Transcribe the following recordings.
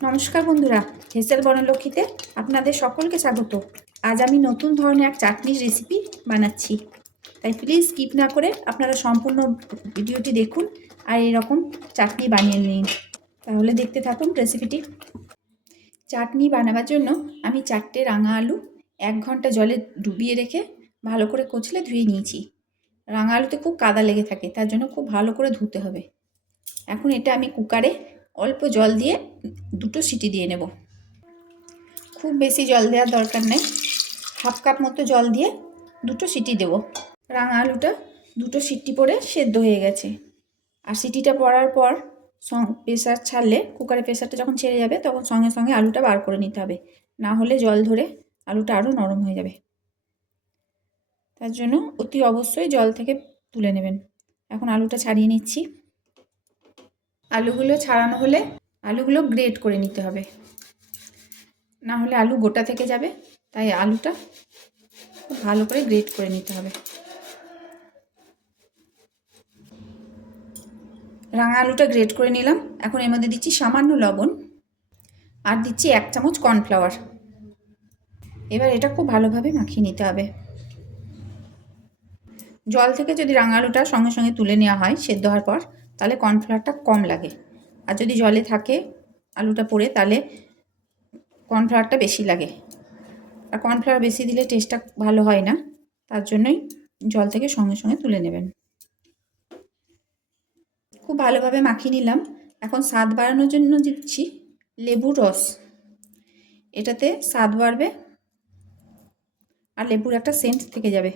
নমস্কার বন্ধুরা, হেসেল বনলক্ষ্মীতে আপনাদের সকলকে স্বাগত। আজ আমি নতুন ধরনের এক চাটনির রেসিপি বানাচ্ছি, তাই প্লিজ স্কিপ না করে আপনারা সম্পূর্ণ ভিডিওটি দেখুন আর এরকম চাটনি বানিয়ে নিন। তাহলে দেখতে থাকুন রেসিপিটি। চাটনি বানাবার জন্য আমি 4টে রাঙা আলু 1 ঘন্টা জলে ডুবিয়ে রেখে ভালো করে কচলে ধুয়ে নিয়েছি। রাঙা আলুতে খুব কাদা লেগে থাকে, তার জন্য খুব ভালো করে ধুতে হবে। এখন এটা আমি কুকারে অল্প জল দিয়ে 2টো সিটি দিয়ে নেব। খুব বেশি জল দেওয়ার দরকার নেই, হাফ কাপ মতো জল দিয়ে 2টো সিটি দেব। রাঙা আলুটা 2টো সিটি পড়ে সেদ্ধ হয়ে গেছে। আর সিটিটা পড়ার পর প্রেসার ছাড়লে, কুকারের প্রেসারটা যখন ছেড়ে যাবে তখন সঙ্গে সঙ্গে আলুটা বার করে নিতে হবে, না হলে জল ধরে আলুটা আরও নরম হয়ে যাবে। তার জন্য অতি অবশ্যই জল থেকে তুলে নেবেন। এখন আলুটা ছাড়িয়ে নিচ্ছি। আলুগুলো ছাড়ানো হলে আলুগুলো গ্রেট করে নিতে হবে, না হলে আলু গোটা থেকে যাবে, তাই আলুটা খুব ভালো করে গ্রেট করে নিতে হবে। রাঙা আলুটা গ্রেট করে নিলাম। এখন এর মধ্যে দিচ্ছি সামান্য লবণ আর দিচ্ছি 1 চামচ কর্নফ্লাওয়ার। এবার এটা খুব ভালোভাবে মাখিয়ে নিতে হবে। জল থেকে যদি রাঙা আলুটা সঙ্গে সঙ্গে তুলে নেওয়া হয় সেদ্ধ হওয়ার পর, তাহলে কর্নফ্লাওয়ারটা কম লাগে, আর যদি জলে থাকে আলুটা পড়ে তাহলে কর্নফ্লাওয়ারটা বেশি লাগে। আর কর্নফ্লাওয়ার বেশি দিলে টেস্টটা ভালো হয় না, তার জন্যই জল থেকে সঙ্গে সঙ্গে তুলে নেবেন। খুব ভালোভাবে মাখিয়ে নিলাম। এখন স্বাদ বাড়ানোর জন্য দিচ্ছি লেবুর রস। এটাতে স্বাদ বাড়বে আর লেবুর একটা সেন্ট থেকে যাবে।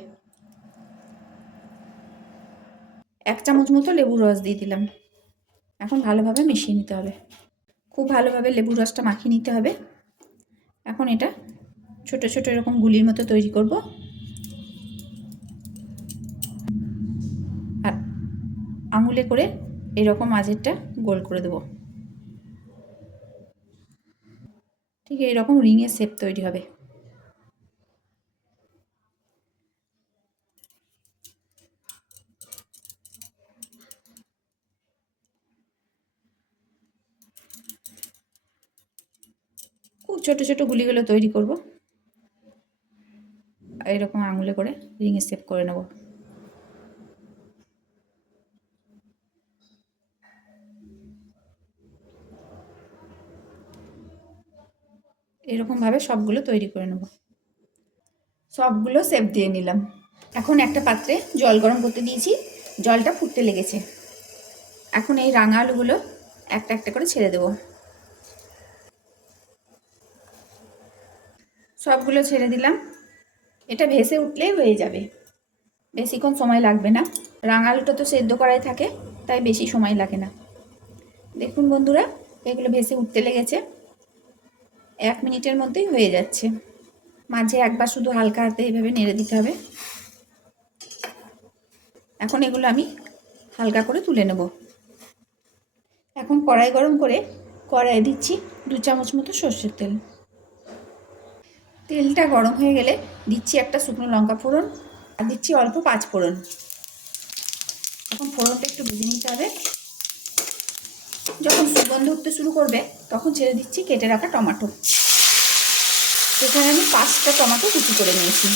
1 চামচ মতো লেবুর রস দিয়ে দিলাম। এখন ভালোভাবে মিশিয়ে নিতে হবে। খুব ভালোভাবে লেবুর রসটা মাখিয়ে নিতে হবে। এখন এটা ছোট ছোট এরকম গুলির মতো তৈরি করব, আর আঙুলে করে এরকম মাঝেরটা গোল করে দেবো। ঠিক এইরকম রিংয়ের শেপ তৈরি হবে। খুব ছোট ছোট গুলিগুলো তৈরি করব, এরকম আঙুলে করে রিংয়ের শেপ করে নেব। এরকমভাবে সবগুলো তৈরি করে নেব। সবগুলো শেপ দিয়ে নিলাম। এখন একটা পাত্রে জল গরম করতে দিয়েছি, জলটা ফুটতে লেগেছে। এখন এই রাঙা আলুগুলো একটা একটা করে ছেড়ে দেব। সবগুলো ছেড়ে দিলাম। এটা ভেসে উঠলেই হয়ে যাবে, বেশিক্ষণ সময় লাগবে না। রাঙা আলুটা তো সেদ্ধ করাই থাকে, তাই বেশি সময় লাগে না। দেখুন বন্ধুরা, এগুলো ভেসে উঠতে লেগেছে। 1 মিনিটের মধ্যেই হয়ে যাচ্ছে। মাঝে একবার শুধু হালকা হাতে এইভাবে নেড়ে দিতে হবে। এখন এগুলো আমি হালকা করে তুলে নেব। এখন কড়াই গরম করে কড়াইয়ে দিচ্ছি 2 চামচ মতো সর্ষের তেল। তেলটা গরম হয়ে গেলে দিচ্ছি একটা শুকনো লঙ্কা ফোড়ন আর দিচ্ছি অল্প 5 ফোড়ন। এখন ফোড়নটা একটু ভেজে নিতে হবে। যখন সুগন্ধ উঠতে শুরু করবে তখন ছেড়ে দিচ্ছি কেটে রাখা টমেটো। এখানে আমি 5টা টমেটো কুচি করে নিয়েছি,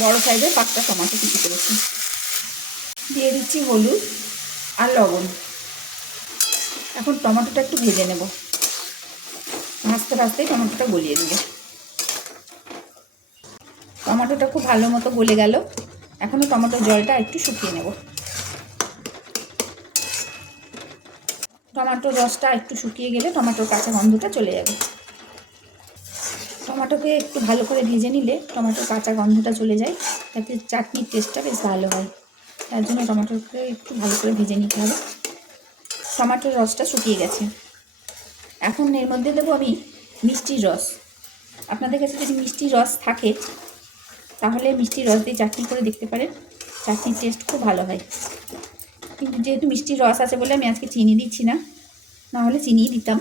বড় সাইজের 5টা টমেটো কুচি করেছি। দিয়ে দিচ্ছি হলুদ আর লবণ। এখন টমেটোটা একটু ভেজে নেব। ভাজতে ভাজতেই টমেটোটা গলিয়ে দেবো। টমেটোটা খুব ভালো মতো গলে গেল। এখনও টমেটোর জলটা একটু শুকিয়ে নেব। টমেটোর রসটা একটু শুকিয়ে গেলে টমেটোর কাঁচা গন্ধটা চলে যাবে। টমেটোকে একটু ভালো করে ভেজে নিলে টমেটোর কাঁচা গন্ধটা চলে যায়, তাতে চাটনির টেস্টটা বেশ ভালো হয়। তার জন্য টমেটোকে একটু ভালো করে ভেজে নিতে হবে। টমেটোর রসটা শুকিয়ে গেছে। এখন এর মধ্যে দেবো আমি মিষ্টির রস। আপনাদের কাছে যদি মিষ্টির রস থাকে তাহলে মিষ্টির রস দিয়ে চাটনি করে দেখতে পারেন, চাটনির টেস্ট খুব ভালো হয়। কিন্তু যেহেতু মিষ্টির রস আছে বলে আমি আজকে চিনি দিচ্ছি না, নাহলে চিনিই দিতাম।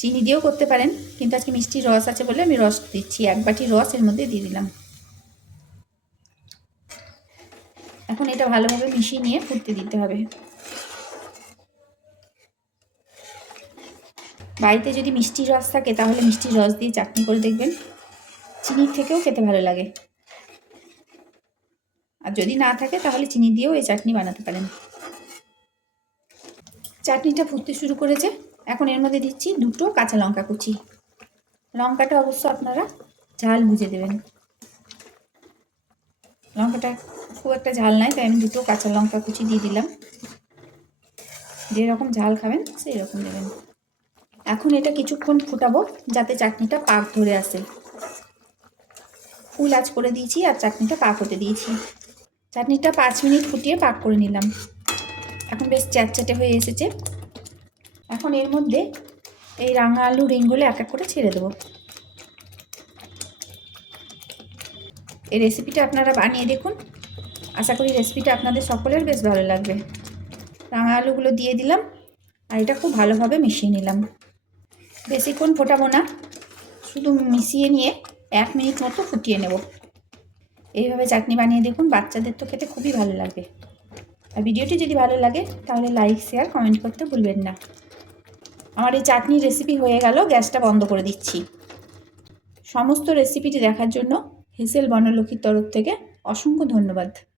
চিনি দিয়েও করতে পারেন, কিন্তু আজকে মিষ্টির রস আছে বলে আমি রস দিচ্ছি। 1 বাটি রস এর মধ্যে দিয়ে দিলাম। এখন এটা ভালোভাবে মিশিয়ে নিয়ে ফুটতে দিতে হবে। বাড়িতে যদি মিষ্টির রস থাকে তাহলে মিষ্টির রস দিয়ে চাটনি করে দেখবেন, চিনির থেকেও খেতে ভালো লাগে। আর যদি না থাকে তাহলে চিনি দিয়েও এই চাটনি বানাতে পারেন। চাটনিটা ফুটতে শুরু করেছে, এখন এর মধ্যে দিচ্ছি 2টো কাঁচা লঙ্কা কুচি। লঙ্কাটা অবশ্য আপনারা ঝাল বুঝে দেবেন, লঙ্কাটা খুব একটা ঝাল নাই, তাই আমি 2টো কাঁচা লঙ্কা কুচি দিয়ে দিলাম। যেরকম ঝাল খাবেন সেই রকম দেবেন। এখন এটা কিছুক্ষণ ফুটাবো যাতে চাটনিটা পাক ধরে আসে। ফুল আঁচ করে দিয়েছি আর চাটনিটা পাক হতে দিয়েছি। চাটনিটা 5 মিনিট ফুটিয়ে পাক করে নিলাম। এখন বেশ চ্যাটচ্যাটে হয়ে এসেছে। এখন এর মধ্যে এই রাঙা আলু রিংগুলো এক এক করে ছেড়ে দেবো। এই রেসিপিটা আপনারা বানিয়ে দেখুন, আশা করি রেসিপিটা আপনাদের সকলের বেশ ভালো লাগবে। রাঙা আলুগুলো দিয়ে দিলাম আর এটা খুব ভালোভাবে মিশিয়ে নিলাম। বেশিক্ষণ ফোটাবো না, শুধু মিশিয়ে নিয়ে 1 মিনিট মতো ফুটিয়ে নেব। এইভাবে চাটনি বানিয়ে দেখুন, বাচ্চাদের তো খেতে খুবই ভালো লাগবে। আর ভিডিওটি যদি ভালো লাগে তাহলে লাইক শেয়ার কমেন্ট করতে ভুলবেন না। আমার এই চাটনির রেসিপি হয়ে গেল, গ্যাসটা বন্ধ করে দিচ্ছি। সমস্ত রেসিপিটি দেখার জন্য হেসেল বনলক্ষ্মীর তরফ থেকে অসংখ্য ধন্যবাদ।